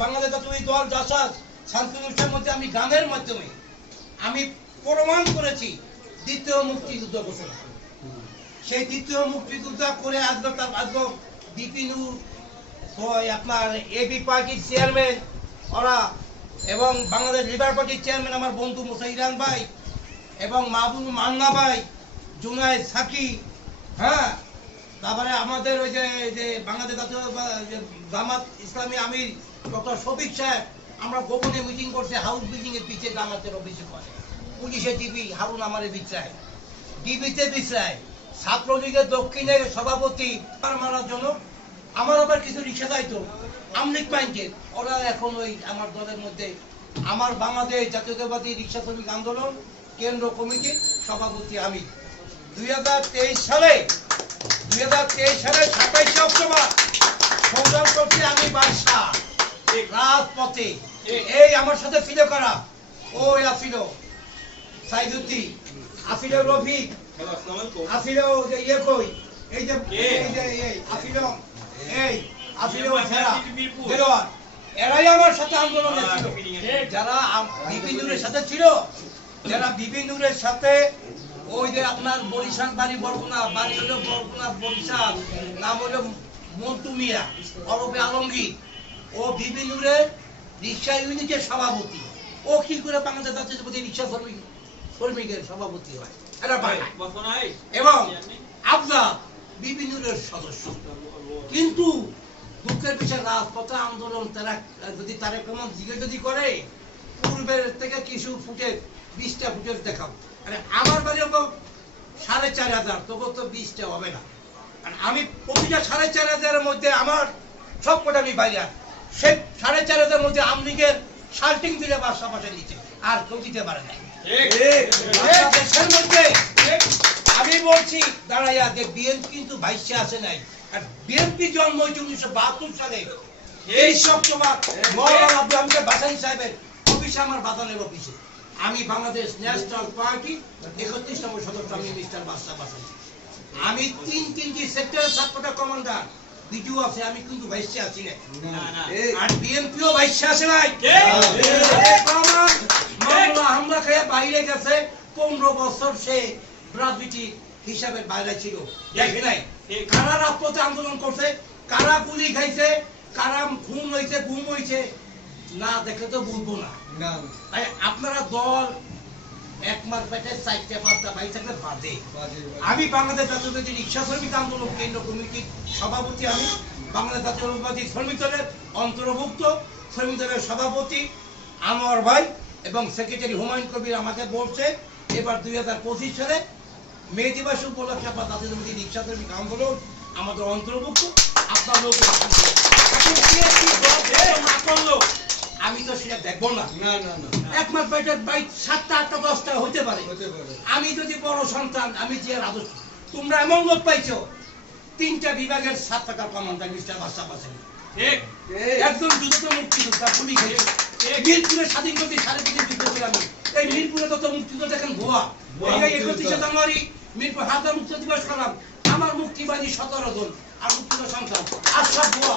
বাংলাদেশ জাতীয় দল জাসাদ শান্তি অনুষ্ঠানের মধ্যে আমি গানের মাধ্যমে আমি প্রমাণ করেছি দ্বিতীয় মুক্তিযুদ্ধ ঘোষণা। সেই দ্বিতীয় মুক্তিযুদ্ধ করে আজকে তার আজকে বিপিনু আপনার এবি পার্টির চেয়ারম্যান ওরা এবং বাংলাদেশ লিবার পার্টির চেয়ারম্যান আমার বন্ধু মুসা ইরান ভাই এবং মাহবুব মান্না ভাই, জুনায়দ সাকি হ্যাঁ? তারপরে আমাদের ওই যে যে বাংলাদেশ জামাত ইসলামী আমির ডক্টর শফিক সাহেব, আমরা গোপনে মিটিং করছে হাউস এর পিছিয়ে জামাতের অভিযোগ করে। পুলিশে ডিবি হারুন আমারে বিচায় ডিবিতে বিচায় ছাত্রলীগের দক্ষিণের সভাপতি মার মারার জন্য আমার আবার কিছু রিক্সা দায়িত্ব আমলিক ব্যাংকের। ওরা এখন ওই আমার দলের মধ্যে, আমার বাংলাদেশ জাতীয়তাবাদী রিক্সা শ্রমিক আন্দোলন কেন্দ্র কমিটির সভাপতি আমি। দুই হাজার তেইশ সালে, দুই হাজার তেইশ সালে সাতাইশে অক্টোবর সংগ্রাম করছি আমি বাদশাহ। রাজপথে এই আমার সাথে ছিল করা। ওই আসিল সাইদুদ্দি আসিল রফিক আসিল যে ইয়ে কই এই যে এই যে এই সেরা দেলোয়ার এরাই আমার সাথে আন্দোলনে ছিল। যারা বিপিনুরের সাথে ছিল যারা বিপিনুরের সাথে ওই যে আপনার বরিশাল বাড়ি বরগুনা বাড়ি হলো বরগুনা বরিশাল নাম হলো মন্টু মিয়া অরবে আলমগীর। ও বিপিনুরের রিক্সা ইউনিটের সভাপতি। ও কি করে বাংলাদেশ জাতীয়তাবাদী রিক্সা শ্রমিক শ্রমিকের সভাপতি হয়? এটা পায় এবং আফজাদ বিপিনুরের সদস্য। কিন্তু দুঃখের বিষয়, রাজপথে আন্দোলন, তারা যদি তারা কেমন জিজ্ঞেস যদি করে, পূর্বের থেকে কিছু ফুটেজ, বিশটা ফুটেজ দেখাও আরে আমার বাড়ি সাড়ে চার হাজার তবু তো বিশটা হবে না। আমি প্রতিটা সাড়ে চার হাজারের মধ্যে আমার সব কটা আমি বাইরে সে সাড়ে চার হাজারের মধ্যে আমলিগের দিলে নিচে। আর কেউ দিতে পারে না। বাংলাদেশের মধ্যে আমি বলছি দাঁড়াইয়া যে বিএনপি কিন্তু ভাইসে আসে নাই। আর বিএনপি জন্ম হয়েছে উনিশশো বাহাত্তর সালে। এই সব তোমার মৌলানা আব্দুল হামিদ বাসানি সাহেবের অফিসে আমার বাদানের অফিসে। আমি বাংলাদেশ ন্যাশনাল পার্টি একত্রিশ নম্বর সদস্য আমি মিস্টার বাদশাহ বাসানি। আমি তিন তিনটি সেক্টরের সাতটা কমান্ডার। বিজু আছে আমি কিন্তু ভাইসে আছি না আর বিএনপিও ভাইসে আসে নাই। প্রমাণ মামলা হামলা খেয়ে বাইরে গেছে। পনেরো বছর সে হিসাবে বাইরে ছিল। দেখে নাই? কারা রাজপথে আন্দোলন করছে? কারা গুলি খাইছে? কারা খুন হয়েছে গুম হয়েছে না দেখলে তো বুঝব না। আপনারা দল এক মাস পেটে চারটে পাঁচটা বাইশ থাকলে আমি বাংলাদেশ জাতীয়তাবাদী রিক্সা শ্রমিক আন্দোলন কেন্দ্র কমিটির সভাপতি আমি। বাংলাদেশ শ্রমিক দলের অন্তর্ভুক্ত শ্রমিক দলের সভাপতি আনোয়ার ভাই এবং সেক্রেটারি হুমায়ুন কবির আমাকে বলছে এবার দুই হাজার পঁচিশ সালে মে দিবস উপলক্ষে আমরা জাতীয়তাবাদী রিক্সা শ্রমিক আন্দোলন আমাদের অন্তর্ভুক্ত আপনার লোক না। তো সেটা দেখব না। এক বাইটের বাইক সাতটা আটটা দশটা হতে পারে। আমি যদি বড় সন্তান আমি যে রাজস্ব তোমরা এমন লোক পাইছো তিনটা বিভাগের সাত টাকার কমান্ডার মিস্টার বাসা বাসেন। একজন যুদ্ধ মুক্তিযোদ্ধা মিরপুরে স্বাধীন করতে সাড়ে তিন যুদ্ধ ছিল আমি এই মিরপুরে তত মুক্তিযুদ্ধ দেখেন ভুয়া একত্রিশে জানুয়ারি মিরপুর হাজার মুক্তি দিবস করলাম আমার মুক্তিবাদী সতেরো জন আর মুক্তিযোদ্ধা সংখ্যা আর সব ভুয়া